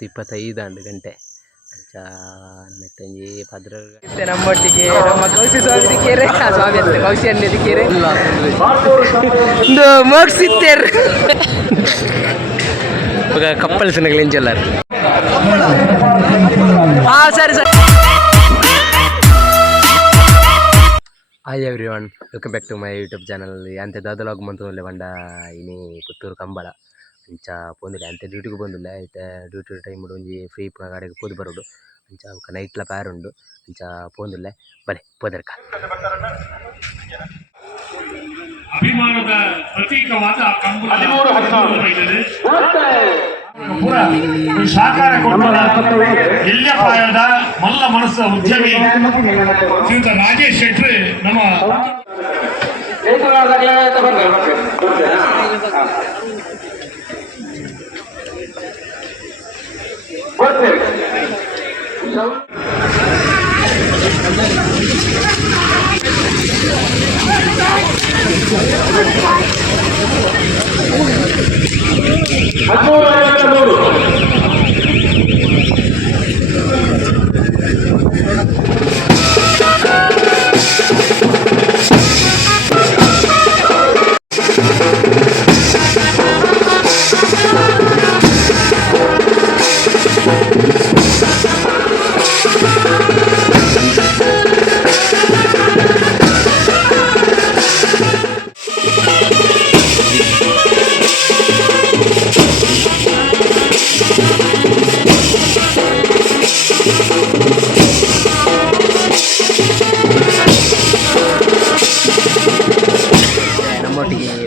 25 ಗಂಟೆ ನೆತ್ತಂಜಿ ಭದ್ರ ನಮ್ಮೊಟ್ಟಿಗೆ ನಮ್ಮ ಕೌಶಿ ಸ್ವಾಮಿ ಕೇರೆ ಸ್ವಾಮಿ ಅಂತ ಕೌಶಿ ಅನ್ನೋದು ಕೇರೆ ಒಂದು ಮೋಗ್ಸಿತ್ತೇರು ಕಪ್ಪಲ್ ಸಿನಗಳು ಎಂಜಲ್ಲಾರು ಸರಿ ಸರಿ. Hi everyone, welcome back to my YouTube channel. ಅಂತೆ ದಾದಲಾಗ್ ಮಂತುಲೆ ಬಂಡ ಇನಿ ಪುತ್ತೂರು ಕಂಬಳ ಅಂಚ ಪೋಂದಿಲ್ಲ ಅಂತೆ ಡ್ಯೂಟಿಗೆ ಬಂದಿಲ್ಲ ಐತೆ ಡ್ಯೂಟಿ ಟೈಮ್ ಒಂಜಿ ಫ್ರೀ ಗಾಡಿಗೆ ಪೋದು ಬರೋಡು ಅಂಚ ನೈಟ್ಲ ಪ್ಯಾರ್ ಉಂಡು ಅಂಚ ಪೋಂದಿಲ್ಲ ಬಲೆ ಪೋದರ್ಕ ಅಭಿಮಾನದ ಪ್ರತೀಕವಾದ ಕಂಬಳ ಸಾಕಾರ ಕೊಟ್ಟ ಎಲ್ಯಪಾಯದ ಮಲ್ಲ ಮನಸ್ಸ ಉದ್ಯಮಿ ಶ್ರೀಯುತ ರಾಜೇಶ್ ಶೆಟ್ಟಿ ನಮ್ಮ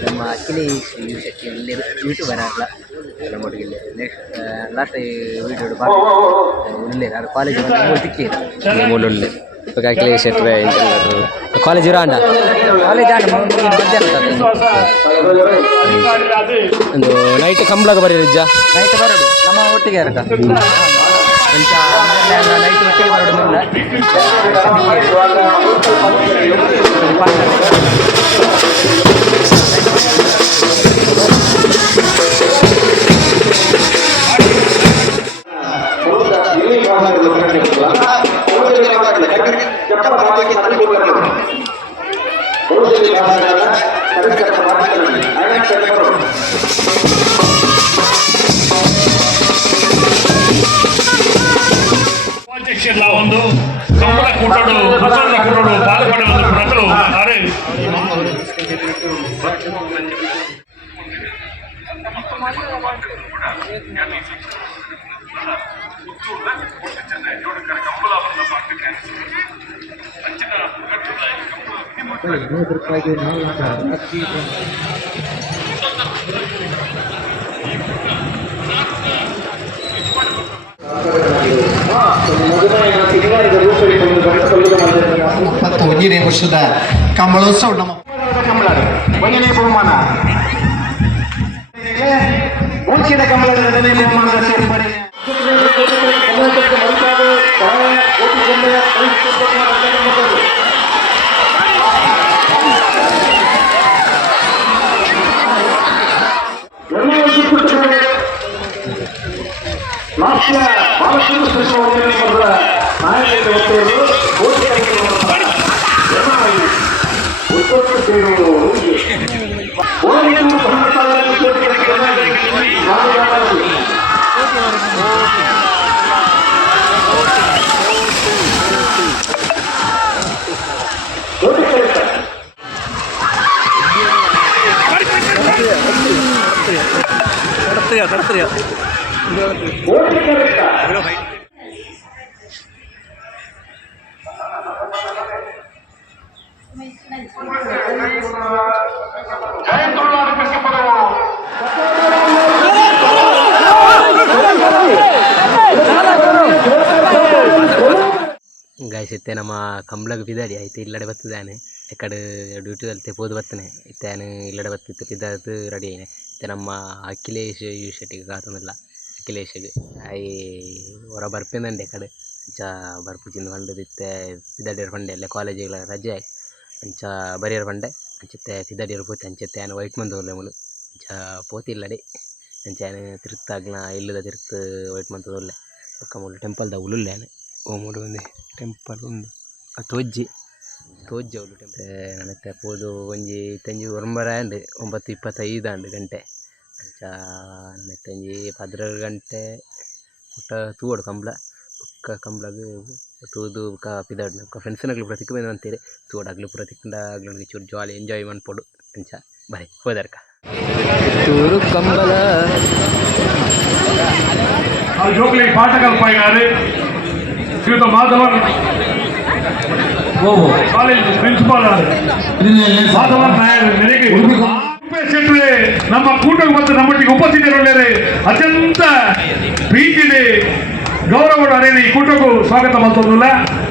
ನಮ್ಮ ಅಖಿಲೇಶ್ ಶೆಟ್ಟಿ ಯೂಟ್ಯೂಬರ್ ಅಲ್ಲ ನಮ್ಮೊಟ್ಟಿಗೆ ನೆಕ್ಸ್ಟ್ ಲಾಸ್ಟ್ ವೀಡಿಯೋ ಉಳ್ಳೆ ಅದು ಕಾಲೇಜ್ ಸಿಕ್ಕಿದೆ ಮೂಲೆ ಇವಾಗ ಅಖಿಲೇಶ್ ಶೆಟ್ಟಿ ಕಾಲೇಜ್ ಇರೋ ಅಂಡ ಕಾಲೇಜ್ ಒಂದು ನೈಟ್ ಕಂಬಳಾಗ ಬರೀ ನಿಜ ನೈಟ್ ಬರೋದು ನಮ್ಮ ಒಟ್ಟಿಗೆ ಇರಕ ನೈಟ್ ಒಟ್ಟಿಗೆ ಬರೋದು ಉಪಾಧ್ಯಕ್ಷರ ಒಂದು ಕಂಬಳ ಕೂಟೋಡು ಪ್ರಸನ್ನ ಕೂಟೋಡು ಪಾಲ್ಗೊಂಡ ಒಂದು ಪ್ರಜಲು ಅರೆ ಮತ್ತು 1ನೇ ವರ್ಷದ ಕಂಬಳೋತ್ಸವ ನಮ್ಮ ಕಂಬಳ 1ನೇ ಬಹುಮಾನ ಮುಂಚಿನ ಕಂಬಳದ 2ನೇ ಬಹುಮಾನದ ಸೇರ್ಪಡೆ ಗಾಯ್ಸ್ ಇತ್ತೆ ನಮ್ಮ ಕಂಬಳಗೆ ಬಿದ್ದಾಡಿ ಆಯ್ತು ಇಲ್ಲಡೆ ಬರ್ತದಾನೆ ಎಕಡೆ ಡ್ಯೂಟಿ ಅಲ್ತೆ ಪೋದು ಬರ್ತನೆ ಇತ್ತಾನು ಇಲ್ಲಡೆ ಬತ್ತಿತ್ತು ಬಿದ್ದದು ರೆಡಿ ಆಯ್ನೆ ಇತ್ತೆ ನಮ್ಮ ಅಖಿಲೇಶ್ ಶೆಟ್ಟಿಗೆ ಕಾತಂದಿಲ್ಲ ಅಖಿಲೇಶ್ಗೆ ಆಯ್ ಹೊರ ಬರ್ಪಿಂದಂಡೆ ಕಡೆ ಅಂಚ ಬರ್ಪುಚಿಂದ ಫಂಡ್ ಇತ್ತೆ ಬಿದ್ದಾಡಿಯರ್ ಫಂಡೆ ಅಲ್ಲೇ ಕಾಲೇಜಿಗೆ ರಜೆ ಅಂಚ ಬರಿಯರ್ ಫಂಡೆ ಅಂಚಿತ್ತೆ ಬಿದ್ದಾಡಿಯರ್ ಪೋತಿ ಅಂಚಿತ್ತೆ ಆನು ವೈಟ್ ಮಂದು ಹೋಗ್ಲೆ ಮುಳು ಅಂಚ ಪೋತಿ ಇಲ್ಲಡೆ ಅಂಚಾನೆ ತಿರುತ್ತಾಗ್ಲ ಇಲ್ಲದ ತಿರುತ್ತು ವೈಟ್ ಮಂತದ ಒಳ್ಳೆ ಪಕ್ಕ ಮೂಲ ಟೆಂಪಲ್ದ ಉಳುಲ್ಲೇನೆ ಓ ಮೂಡು ಒಂದು ಟೆಂಪಲ್ ಒಂದು ತೋಜ್ಜಿ ಅವಳು ಟೆಂಪಲ್ ನನಕ್ಕೆ ಪೋದು ಒಂಜಿ ತಂಜಿ ಒಂಬರಾಂಡು 9:25 ಗಂಟೆ ಅಂಚ ನನ್ನ ತಂಜಿ 16 ಗಂಟೆ ಊಟ ತೂವಡು ಕಂಬಳ ಬೊಕ್ಕ ಕಂಬಳಗ್ ತೂದು ಬೊಕ್ಕ ಪಿದಾಡ್ ಬೊಕ್ಕ ಫ್ರೆಂಡ್ಸ್ನಗ್ಲು ಪೂರ ತಿಕ್ಕು ಬಂದು ಅಂತೀರಿ ತೂವಡು ಆಗ್ಲು ಪೂರ ತಿಕ್ಕಂಡ ಆಗ್ಲು ಚೂರು ಜಾಲಿ ಎಂಜಾಯ್ ಮಾಡ್ಪೋಡು ಅಂಚ ಬರೀ ಹೋದರ್ಕ ತೂರು ಕಂಬಳ ಜೋಕ್ಲಿ ಪಾಠಗಳು ಪಾಯಿನಾರು ಶ್ರೀಯುತ ಮಾಧವನ್ ಕಾಲೇಜ್ ಪ್ರಿನ್ಸಿಪಾಲ್ ಮಾಧವನ್ ಶೆಟ್ಟಿ ನಮ್ಮ ಕೂಟಕ್ಕೆ ಮತ್ತು ನಮ್ಮೊಟ್ಟಿಗೆ ಉಪಸ್ಥಿತರಿದ್ದಾರೆ ಅತ್ಯಂತ ಪ್ರೀತಿದೆ ಗೌರವ ಅರೇನು ಈ ಕೂಟಕ್ಕೂ ಸ್ವಾಗತ ಮಾಡ್ತೋದಿಲ್ಲ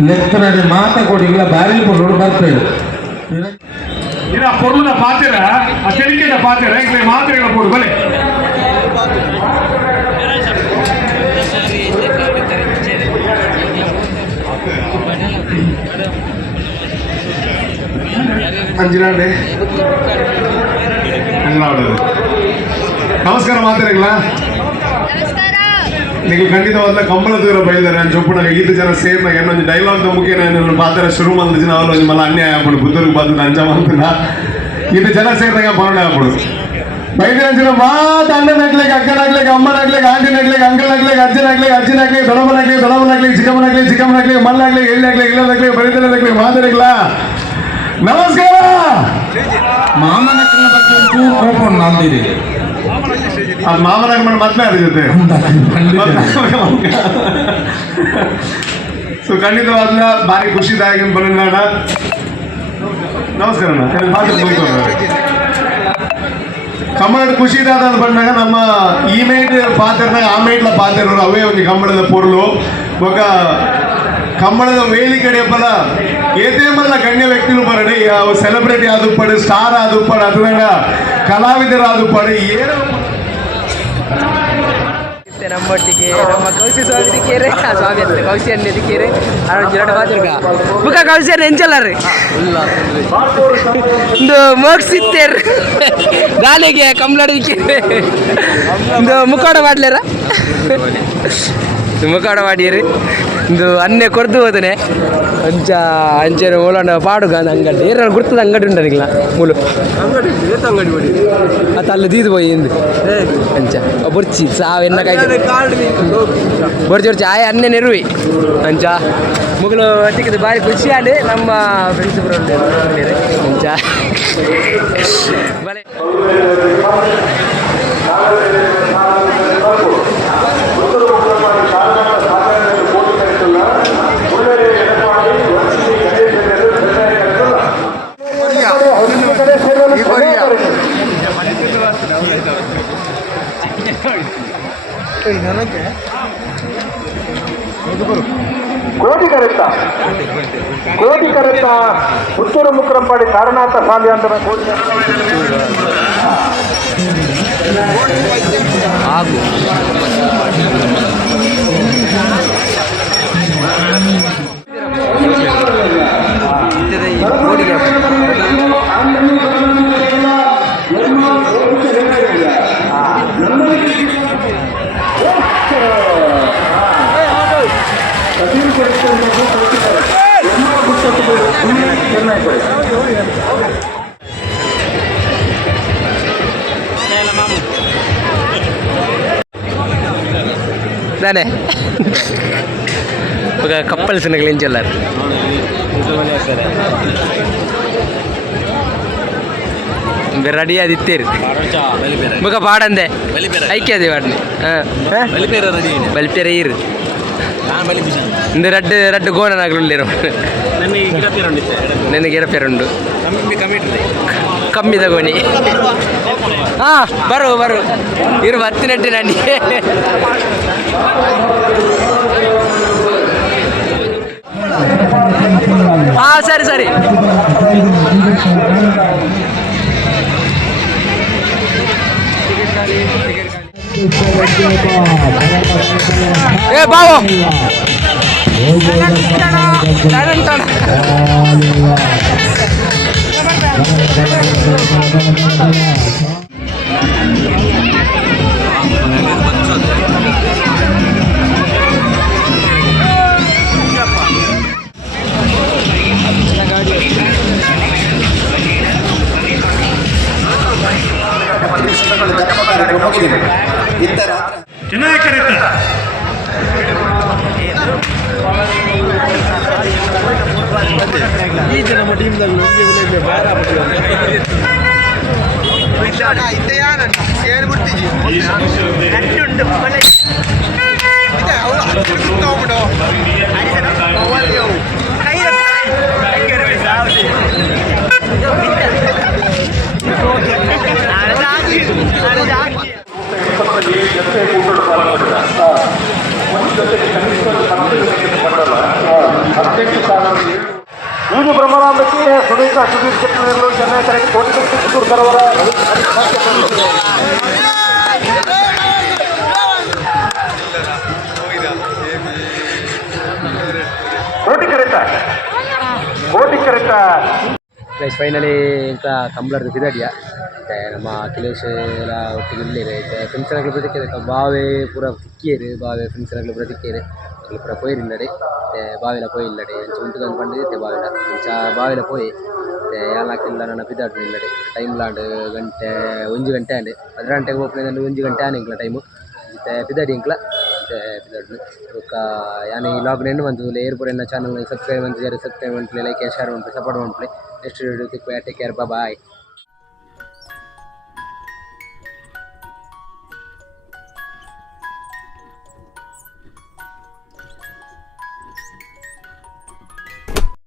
ಲೆಕ್ಕನಡೆ ಮಾತಾಡಿಲ್ಲ ಬ್ಯಾರಿಲ್ ಕೊಡೋಡು ಬರ್ತಾರೆ ಇನ್ನ ಪೊರ್ಲದ ಪಾತ್ರ ಆ ತೆರಿಕೆದ ಪಾತ್ರ ಮಾತ್ರೆಗಳ ಕೊಡು ಬಲೆ ಅಂಜನಾಡೆ ನಮಸ್ಕಾರ ಮಾತಾಡಿங்களா ನೀವು ಖಂಡಿತವಾದ ಕಂಬಳ ದೂರ ಬಯಲಾರೆ ಅಂತ ಚೊಪ್ಪುನಾಗ 5 ಜನ ಸೇರ್ನ ಏನೊಂದು ಡೈಲಾಗ್ ಮುಖ್ಯ ನಾನು ಪಾತ್ರ ಶುರು ಮಾಡಿದ ನಾವು ಒಂದು ಮಲ್ಲ ಅನ್ಯಾಯ ಆಗ್ಬಿಡು ಬುದ್ಧರಿಗೆ ಬಂದು ಅಂಜ ಮಾಡ್ತೀನ 5 ಜನ ಸೇರಿದಾಗ ಬಾರಣ ಆಗ್ಬಿಡು ಬೈದಿನ ಮಾತು ಅಣ್ಣನಾಗ್ಲಿಕ್ಕೆ ಅಕ್ಕನಾಗ್ಲಿಕ್ಕೆ ಅಮ್ಮನಾಗ್ಲಿಕ್ಕೆ ಆಂಟಿನಾಗ್ಲಿಕ್ಕೆ ಅಂಕಲ್ನಾಗ್ಲಿಕ್ಕೆ ಅಜ್ಜನಾಗ್ಲಿಕ್ಕೆ ದೊಡ್ಡಮ್ಮನಾಗ್ಲಿಕ್ಕೆ ಚಿಕ್ಕಮ್ಮನಾಗ್ಲಿಕ್ಕೆ ಮಲ್ಲಾಗ್ಲಿಕ್ಕೆ ಎಳ್ಳಾಗ್ಲಿಕ್ಕೆ ಬರೀದಲಾಗ್ಲಿಕ್ಕೆ ಮಾತಾಡಿಲ್ಲ ನಮಸ್ಕಾರ ಮಾಮನ ಬಗ್ಗೆ ಕೋಪಣ್ಣ ಅಂದಿದೆ ಅದು ಮಾಮನಾಗ ಮಾಡಿ ಮತ್ತೆ ಅದ್ರ ಜೊತೆ ಸೊ ಖಂಡಿತವಾದ ಭಾರಿ ಖುಷಿದಾಯಕ ಬಂದ ನಮಸ್ಕಾರ ಕಮ್ಮಡ ಖುಷಿದಾದ ಬಂದಾಗ ನಮ್ಮ ಈ ಮೇಟ್ ಪಾತ್ರನಾಗ ಆ ಮೇಟ್ಲ ಪಾತ್ರ ಅವೇ ಒಂದು ಕಂಬಳದ ಪೊರ್ಲು ఒక ಕಂಬಳದ ವೇದಿಕೆ ಬಲ ಏತೇಮಲ್ಲ ಗಣ್ಯ ವ್ಯಕ್ತಿಗಳು ಬರಡಿ ಸೆಲೆಬ್ರಿಟಿ ಆದು ಪಡು ಸ್ಟಾರ್ ಆದು ಪಡು ಅದ್ರ ಕಲಾವಿದರು ಆದು ಪಡು ಏನು ನಮ್ಮೊಟ್ಟಿಗೆ ನಮ್ಮ ಕೌಸಿ ಸ್ವಾಮಿ ಕೇರೆ ಸ್ವಾಮಿ ಅಂತ ಕೌಸಿ ಅಣ್ಣದ ಕೇರೆ ಎರಡು ಬಾತಿರ್ಗ ಬುಕ್ಕ ಕೌಸಿ ಅಣ್ಣ ಎಂಚಲ್ಲಾರಿ ಒಂದು ಮೋಗ್ಸಿತ್ತೇರ್ ದಾಳಿಗೆ ಕಂಬ್ಲಾಡಿ ಕೇರೆ ಒಂದು ಮುಖಾಡ ಮಾಡ್ಲಾರ ಮುಖಾಡ ಮಾಡಿರಿ ಒಂದು ಅನ್ನೆ ಕೊರ್ದು ಹೋದನೆ ಅಂಚೆ ಓಲಾಂಡ ಪಾಡುಗ ಅಂಗಡಿ ಏನಾರು ಗುರ್ತದ ಅಂಗಡಿ ಉಂಟನಿಲ್ಲ ಮೂಲು ಅಂಗಡಿ ಮಾಡಿ ಅತ್ತ ಅಲ್ಲಿ ದೀದು ಹೋಯಿ ಎಂದು ಅಂಚ ಬೊರ್ಚಿ ಸಾವು ಎನ್ನ ಕಾಯ್ತು ಬೊರ್ಚಿ ಆಯ ಅನ್ನೆ ನೆರುವಿ ಅಂಚ ಮುಗಲು ಅತ್ತಿಗೆ ಭಾರಿ ಖುಷಿ ಆಡಿ ನಮ್ಮ ಫ್ರೆಂಡ್ಸ್ ಅಂಚ ಬಲೆ ಕೋಟಿ ಕರೆತ ಪುತ್ತೂರು ಮುಕ್ರಂಪಾಡಿ ಕಾರಣಾಂತ ಸ್ವಾಮಿ ಅಂತ ನಾನೇ ఒక కప్పల్సిన క్లించెల్లారు రెడీ అది ఇత్తేరు ఒక పాడందే ఐక్యది వాడిని బలిపేరు అయ్యారు இந்த ரெண்டு கோண நாங்களுಳ್ಳೇರು ನನ್ನ ಗಿರಪೇರುಂಡು ಕಮ್ಮಿ ತಗೋನಿ ಬರು ಇರು ಹತ್ತಿನಟ್ಟಿ ನಡಿ ಸರಿ ಏ ಬಾವು ಕಾರ್ಯಕ್ರಮ ಮುಗಿದಿದೆ ಇತರ ವಿನಾಯಕರಿದ್ದ ಯೂಜು ಬ್ರಹ್ಮರಾಂಬಕ್ಕೆ ಸುನೀತಾ ಸುಧೀರ್ ಶೆಟ್ಟರು ಚೆನ್ನೈ ಕೋಟಿ ಚಿತ್ತೂರು ಸರೋವರ ಕೋಟಿ ಕರೆತ ಗೈಸ್ ಫೈನಲಿ ಇಂಥ ಕಂಬ್ಳರ್ದು ಬಿದಾಡಿಯ ಮತ್ತೆ ನಮ್ಮ ಅಖಿಲೇಶ್ ಎಲ್ಲ ಒಟ್ಟಿಗೆ ಇಲ್ಲಿದೆ ಫ್ರೆಂಡ್ಸ್ ಎಲ್ಲ ಬದುಕಿದೆ ಬಾವೆ ಪೂರ ತಿಕ್ಕಿಯರು ಬಾವೆ ಫ್ರೆಂಡ್ಸ್ ಎಲ್ಲ ಬದುಕಿಯರು ಅಲ್ಲಿ ಪೂರ ಪೋಯಿರಿಲ್ಲಡೆ ಮತ್ತೆ ಬಾವಿಲ ಪೋಯಿಲ್ಲಡೆ ಅಂಚ ಉಂಟುಗಂದು ಬಂದಿದ್ದೆ ಬಾವಿಲ ಅಂಚ ಬಾವಿಲ ಪೋಯಿ ಮತ್ತೆ ಯಾಲಾಕಿಲ್ಲ ನನ್ನ ಬಿದಾಡು ಇಲ್ಲಡೆ ಟೈಮ್ ಲಾಂಡ್ ಗಂಟೆ 1 ಗಂಟೆ ಆಂಡೆ 10 ಗಂಟೆಗೆ ಹೋಗ್ತೀನಿ 1 ಗಂಟೆ ಆನೆ ಇಂಕ್ಲ ಟೈಮು ಮತ್ತೆ ಬಿದಾಡಿ ಇಂಕ್ಲ ಮತ್ತೆ ಬಿದಾಡು ఒక ಯಾನೆ ಈ ಲಾಗ್ ನೆಂಡು ಬಂತು ಏರ್ಪುರ ಚಾನಲ್ ಸಬ್ಸ್ಕ್ರೈಬ್ ಅಂತ ಸಬ್ಸ್ಕ್ರೈಬ್ ಮಾಡ್ಲಿ ಲೈಕ್ ಶೇರ್ ಮಾಡ್ಲಿ ಸಪೋರ್ಟ್ ಮಾಡ್ಲಿ ನೆಕ್ಸ್ಟ್ ವಿಡಿಯೋ ಟೇಕ್ ಕೇರ್ ಬಾಯ್